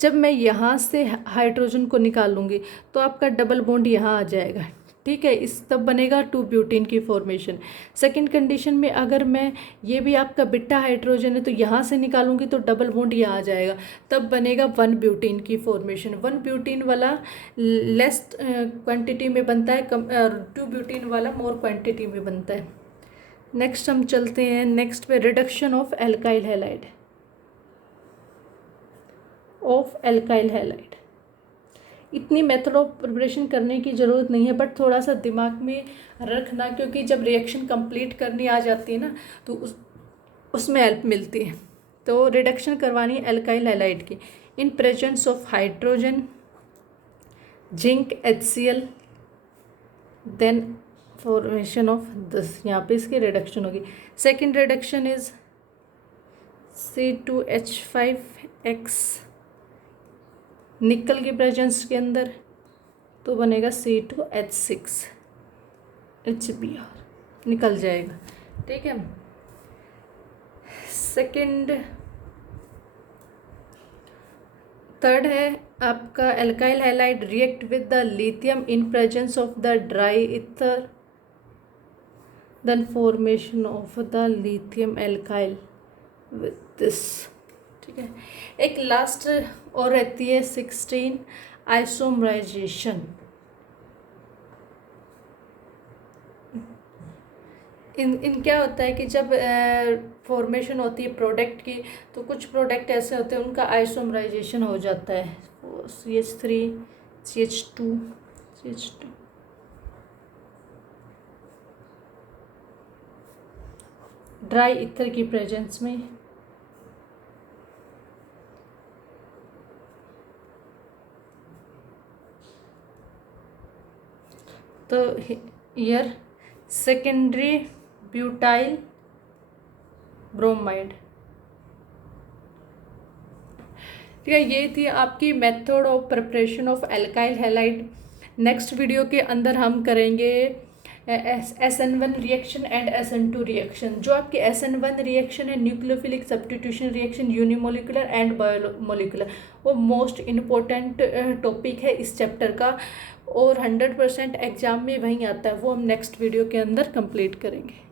जब मैं यहाँ से हाइड्रोजन को निकालूंगी तो आपका डबल बॉन्ड यहाँ आ जाएगा, ठीक है। इस तब बनेगा 2-ब्यूटेन की फॉर्मेशन। सेकंड कंडीशन में अगर मैं ये भी आपका बिट्टा हाइड्रोजन है तो यहाँ से निकालूंगी तो डबल बॉन्ड यहाँ आ जाएगा, तब बनेगा 1-ब्यूटेन की फॉर्मेशन। 1-ब्यूटेन वाला लेस क्वांटिटी में बनता है, 2-ब्यूटेन वाला मोर क्वांटिटी में बनता है। नेक्स्ट हम चलते हैं नेक्स्ट पे, रिडक्शन ऑफ एल्काइल हैलाइड। इतनी मेथड ऑफ प्रिपरेशन करने की ज़रूरत नहीं है, बट थोड़ा सा दिमाग में रखना, क्योंकि जब रिएक्शन कंप्लीट करनी आ जाती है ना तो उसमें हेल्प मिलती है। तो रिडक्शन करवानी है एल्काइल हैलाइड की in presence of hydrogen, zinc, HCl, then formation of this, यहाँ पे इसकी रिडक्शन होगी। सेकेंड रिडक्शन इज C2H5X, निकल की प्रेजेंस के अंदर तो बनेगा C2H6 HBr, निकल जाएगा, ठीक है। थर्ड है आपका alkyl halide react with the lithium in presence of the dry ether, then formation of the lithium alkyl with this, ठीक है। एक लास्ट और रहती है 16 आइसोमराइजेशन। इन क्या होता है कि जब फॉर्मेशन होती है प्रोडक्ट की तो कुछ प्रोडक्ट ऐसे होते हैं उनका आइसोमराइजेशन हो जाता है, CH3 CH2 ड्राई ईथर की प्रेजेंस में। तो ईयर सेकेंडरी ब्यूटाइल ब्रोमाइड, ठीक है। ये थी आपकी method of preparation of alkyl halide. Next video के अंदर हम करेंगे SN1 reaction and SN2 reaction. जो आपकी SN1 रिएक्शन है nucleophilic substitution reaction, unimolecular and biomolecular, वो मोस्ट इम्पोर्टेंट टॉपिक है इस चैप्टर का और 100% एग्जाम में वहीं आता है, वो हम नेक्स्ट वीडियो के अंदर कंप्लीट करेंगे।